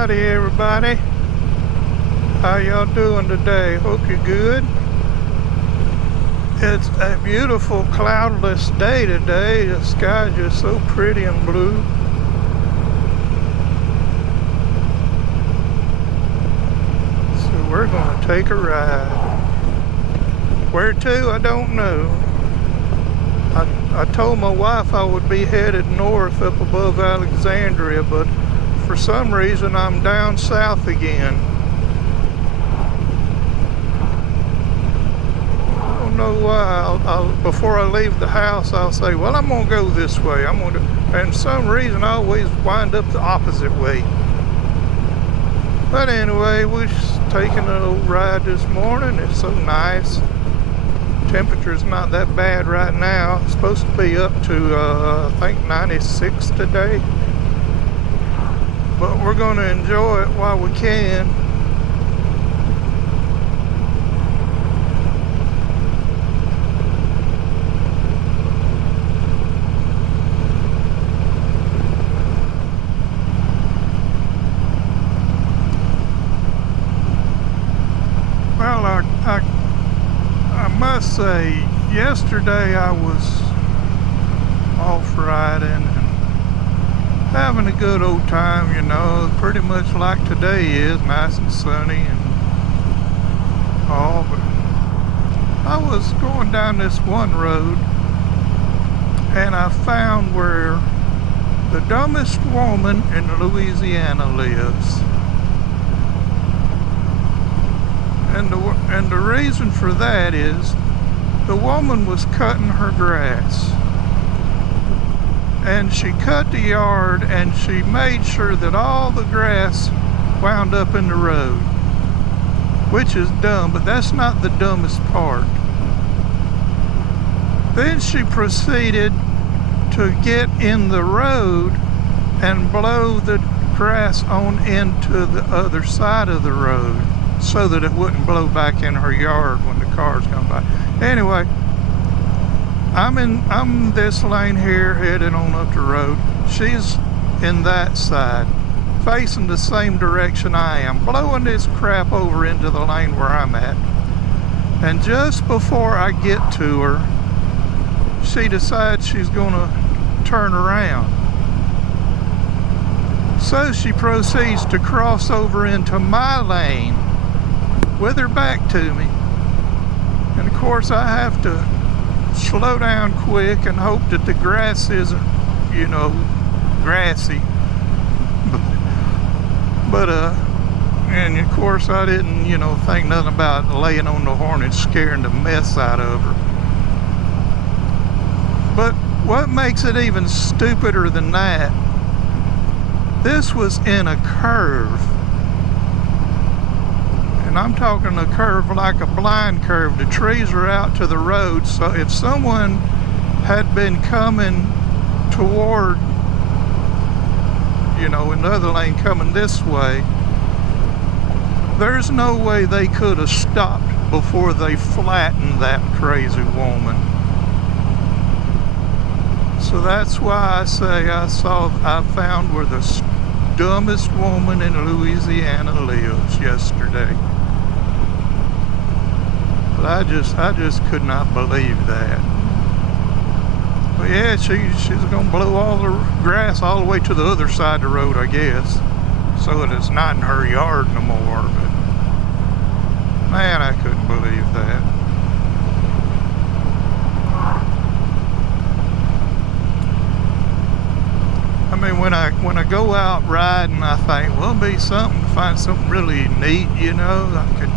Howdy everybody. How y'all doing today? Hope you're good. It's a beautiful cloudless day today. The sky is just so pretty and blue. So we're gonna take a ride. Where to? I don't know. I told my wife I would be headed north up above Alexandria, but for some reason I'm down south again. I don't know why. Before I leave the house, I'll say, well, I'm going to go this way. And for some reason I always wind up the opposite way. But anyway, we're just taking a little ride this morning. It's so nice. Temperature's not that bad right now. It's supposed to be up to I think 96 today, but we're going to enjoy it while we can. Well, I must say, yesterday I was off riding and having a good old time, you know, pretty much like today is, nice and sunny and all, but I was going down this one road and I found where the dumbest woman in Louisiana lives. And the reason for that is the woman was cutting her grass. And she cut the yard and she made sure that all the grass wound up in the road. Which is dumb, but that's not the dumbest part. Then she proceeded to get in the road and blow the grass on into the other side of the road, so that it wouldn't blow back in her yard when the cars come by. Anyway, I'm this lane here headed on up the road. She's in that side, facing the same direction I am, blowing this crap over into the lane where I'm at. And just before I get to her, she decides she's gonna turn around. So she proceeds to cross over into my lane with her back to me. And of course I have to slow down quick and hope that the grass isn't, you know, grassy. But and of course I didn't, you know, think nothing about laying on the horn and scaring the mess out of her. But what makes it even stupider than that, this was in a curve. And I'm talking a curve like a blind curve. The trees are out to the road, so if someone had been coming toward, you know, another lane coming this way, there's no way they could have stopped before they flattened that crazy woman. So that's why I say I found where the dumbest woman in Louisiana lives yesterday. But I just could not believe that. But yeah, she's gonna blow all the grass all the way to the other side of the road, I guess, so that it's not in her yard no more. But man, I couldn't believe that. I mean, when I go out riding, I think, well, it'll be something to find something really neat, you know. I could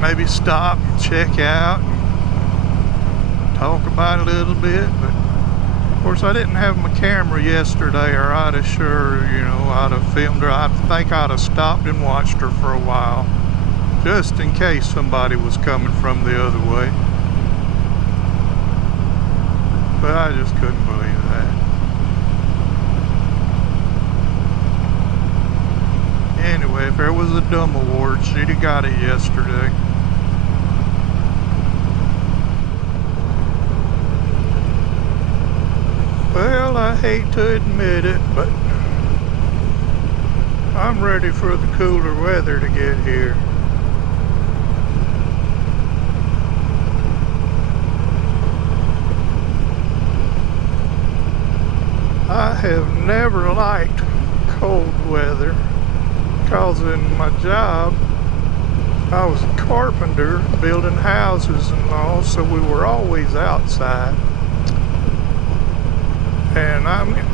maybe stop and check out and talk about it a little bit. But of course I didn't have my camera yesterday, or I'd have sure, you know, I'd have filmed her. I think I'd have stopped and watched her for a while, just in case somebody was coming from the other way. But I just couldn't believe that. Anyway, if there was a dumb award, she'd have got it yesterday. Well, I hate to admit it, but I'm ready for the cooler weather to get here. I have never liked cold weather because in my job I was a carpenter building houses and all, so we were always outside. And I mean,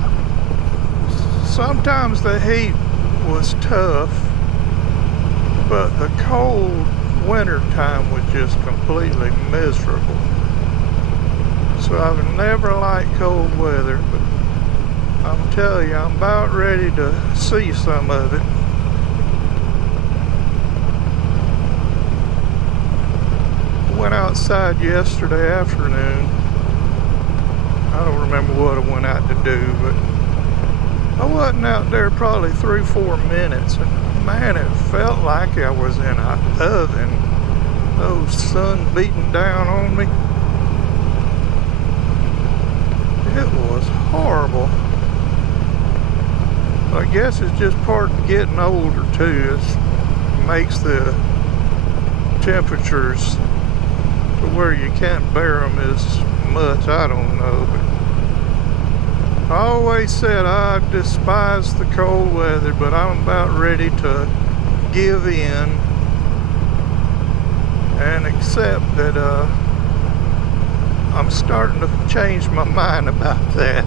sometimes the heat was tough, but the cold winter time was just completely miserable. So I've never liked cold weather, but I'm telling you, I'm about ready to see some of it. Went outside yesterday afternoon. I don't remember what I went out to do, but I wasn't out there probably 3-4 minutes, and man, it felt like I was in an oven. Those sun beating down on me. It was horrible. I guess it's just part of getting older too. It makes the temperatures to where you can't bear them as much. I don't know, but I always said I despise the cold weather, but I'm about ready to give in and accept that I'm starting to change my mind about that.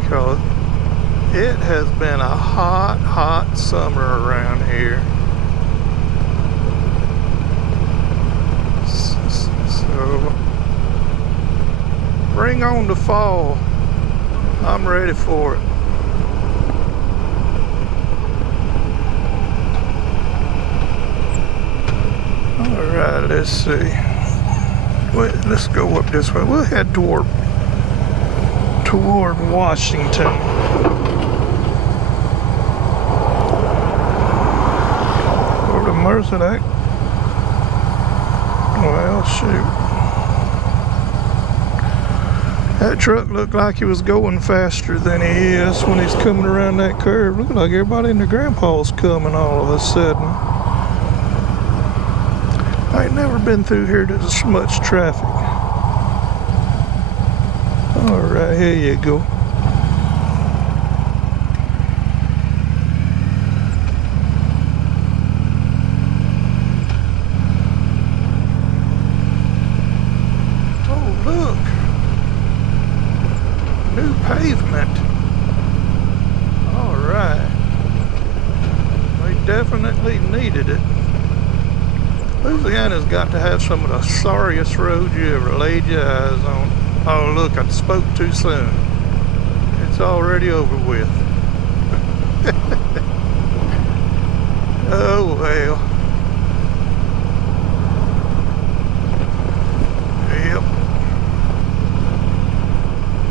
Because it has been a hot summer around here. So bring on the fall. I'm ready for it. Alright, let's see. Wait, let's go up this way. We'll head toward Washington. Or to Merced. Well, shoot. That truck looked like he was going faster than he is when he's coming around that curve. Looked like everybody in their grandpa's coming all of a sudden. I ain't never been through here. There's much traffic. Alright, here you go. Oh, look. New pavement. Alright. They definitely needed it. Louisiana's got to have some of the sorriest roads you ever laid your eyes on. Oh, look, I spoke too soon. It's already over with. Oh, well. Yep.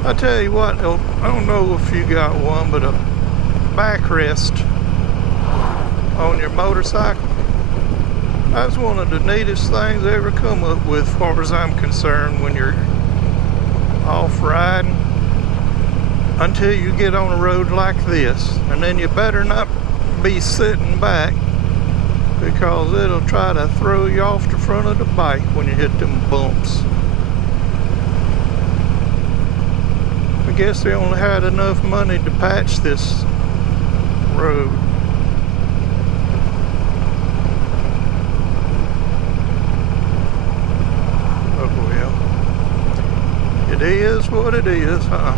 I tell you what, I don't know if you got one, but a backrest on your motorcycle, that's one of the neatest things I ever come up with, as far as I'm concerned, when you're off riding, until you get on a road like this. And then you better not be sitting back, because it'll try to throw you off the front of the bike when you hit them bumps. I guess they only had enough money to patch this road. It is what it is, huh?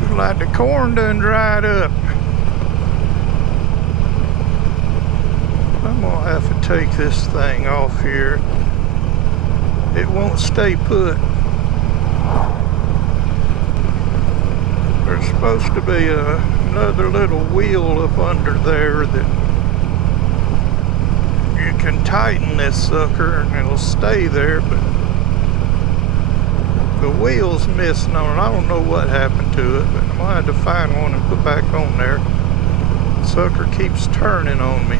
Looks like the corn done dried up. I'm gonna have to take this thing off here. It won't stay put. There's supposed to be another little wheel up under there that you can tighten this sucker and it'll stay there, but The wheel's missing on it. I don't know what happened to it, but I'm gonna have to find one and put back on there. The sucker keeps turning on me.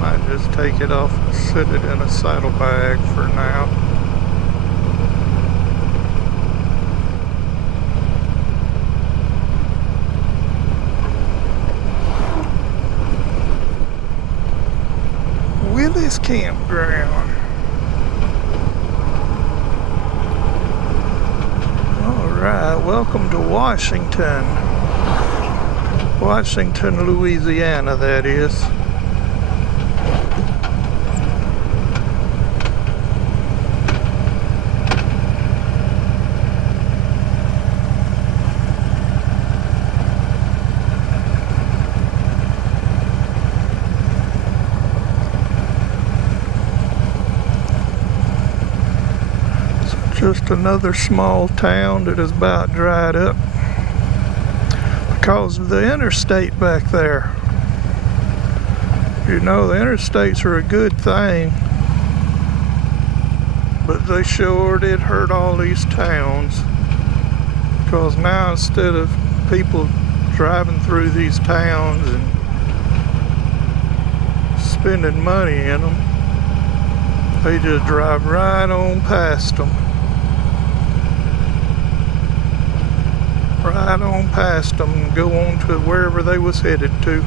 Might just take it off and sit it in a saddlebag for now. Willie's Campground. Alright, welcome to Washington. Washington, Louisiana, that is. Just another small town that is about dried up because of the interstate back there. You know, the interstates are a good thing, but they sure did hurt all these towns, because now instead of people driving through these towns and spending money in them, they just drive right on past them. Right on past them and go on to wherever they was headed to.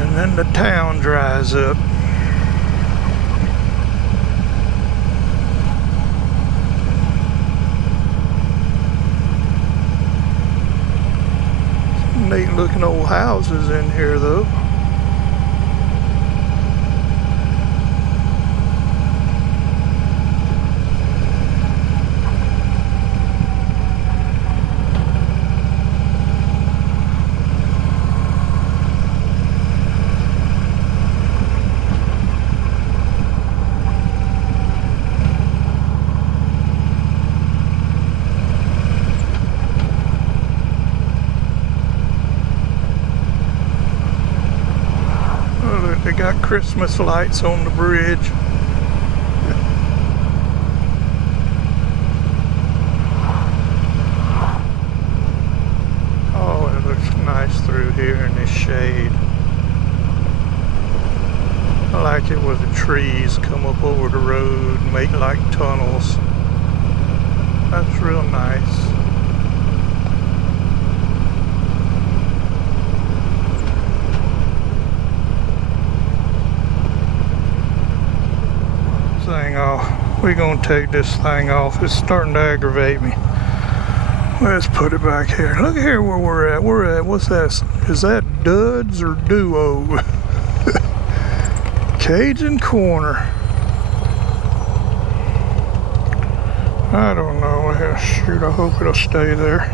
And then the town dries up. Some neat looking old houses in here though. They got Christmas lights on the bridge. Oh, it looks nice through here in this shade. I like it where the trees come up over the road and make like tunnels. That's real nice. Thing off. We're gonna take this thing off. It's starting to aggravate me. Let's put it back here. Look here where we're at. We're at, what's that? Is that Duds or Duo? Cajun Corner. I don't know. Shoot, I hope it'll stay there.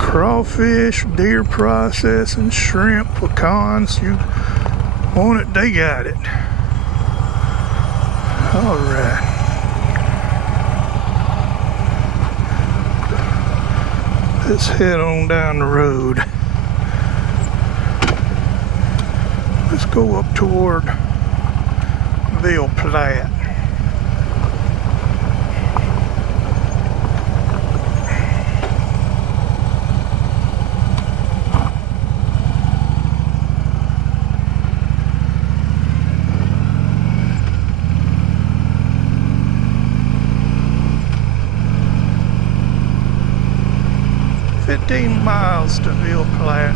Crawfish, deer processing, shrimp, pecans. You want it, they got it. All right. Let's head on down the road. Let's go up toward Ville Platte. Miles to Ville Platte.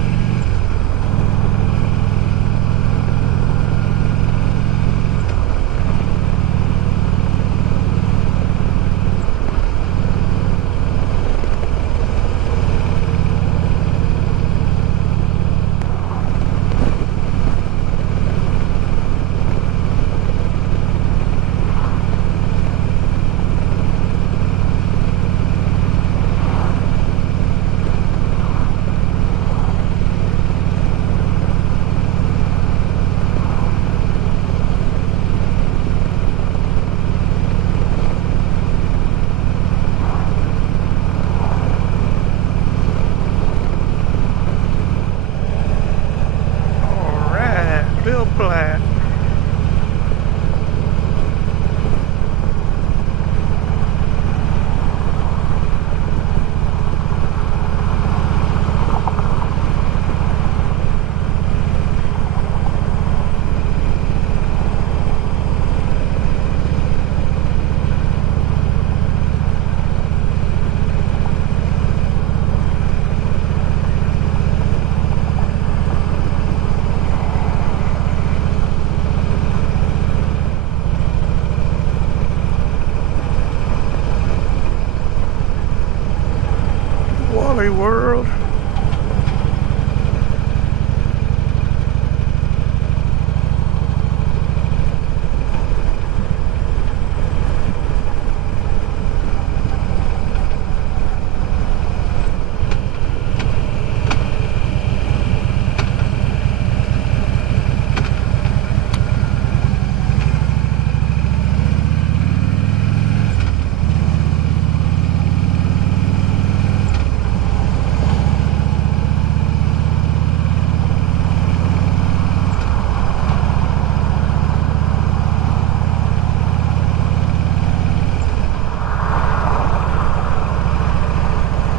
Way world.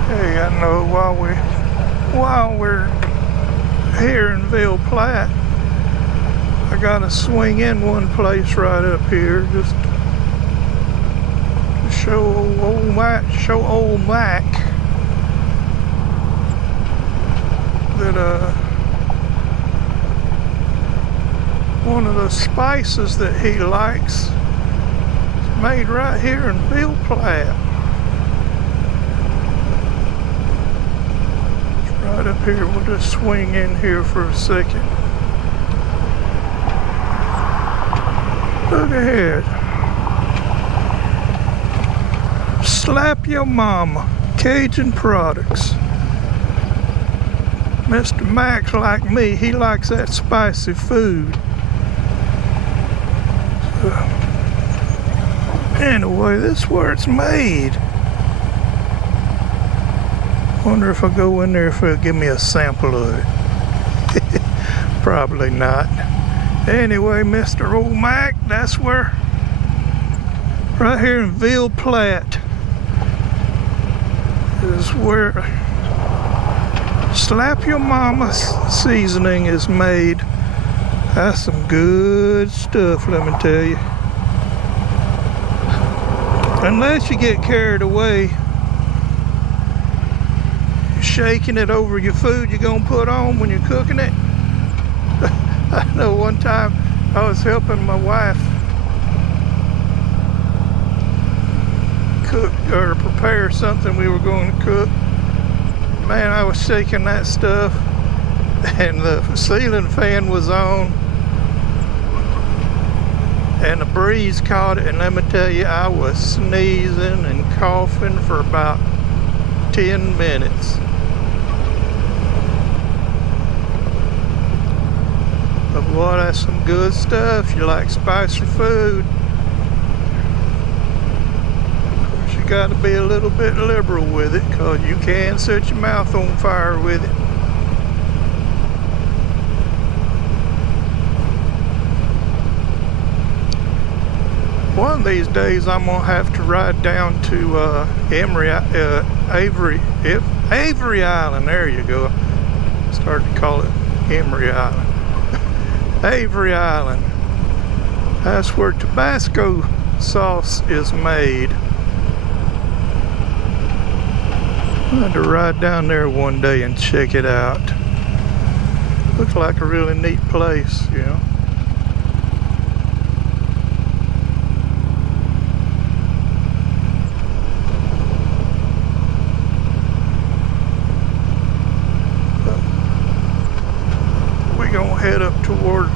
Hey, I know while we're here in Ville Platte, I gotta swing in one place right up here just to show old Mac that one of the spices that he likes is made right here in Ville Platte. Right up here, we'll just swing in here for a second. Look ahead. Slap Your Mama, Cajun Products. Mr. Max, like me, he likes that spicy food. So, anyway, this is where it's made. Wonder if I go in there if they'll give me a sample of it. Probably not. Anyway, Mr. Old Mac, that's where, right here in Ville Platte, is where Slap Your Mama seasoning is made. That's some good stuff, let me tell you. Unless you get carried away shaking it over your food you're gonna put on when you're cooking it. I know one time I was helping my wife cook or prepare something we were going to cook. Man, I was shaking that stuff and the ceiling fan was on and the breeze caught it, and let me tell you, I was sneezing and coughing for about 10 minutes. But boy, that's some good stuff. You like spicy food. Of course, you got to be a little bit liberal with it, because you can set your mouth on fire with it. One of these days, I'm gonna have to ride down to Avery Island. There you go. Started to call it Emery Island. Avery Island. That's where Tabasco sauce is made. I had to ride down there one day and check it out. Looks like a really neat place, you know. Gonna head up toward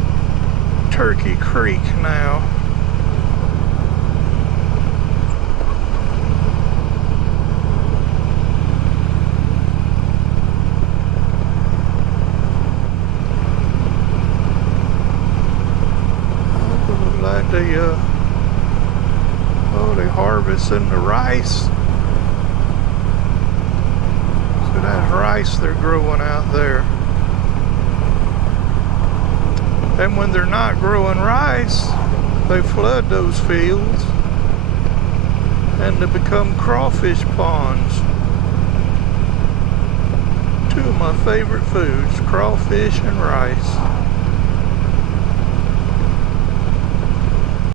Turkey Creek now. Looks like they're harvesting the rice. So that's rice they're growing out there. And when they're not growing rice, they flood those fields and they become crawfish ponds. Two of my favorite foods, crawfish and rice.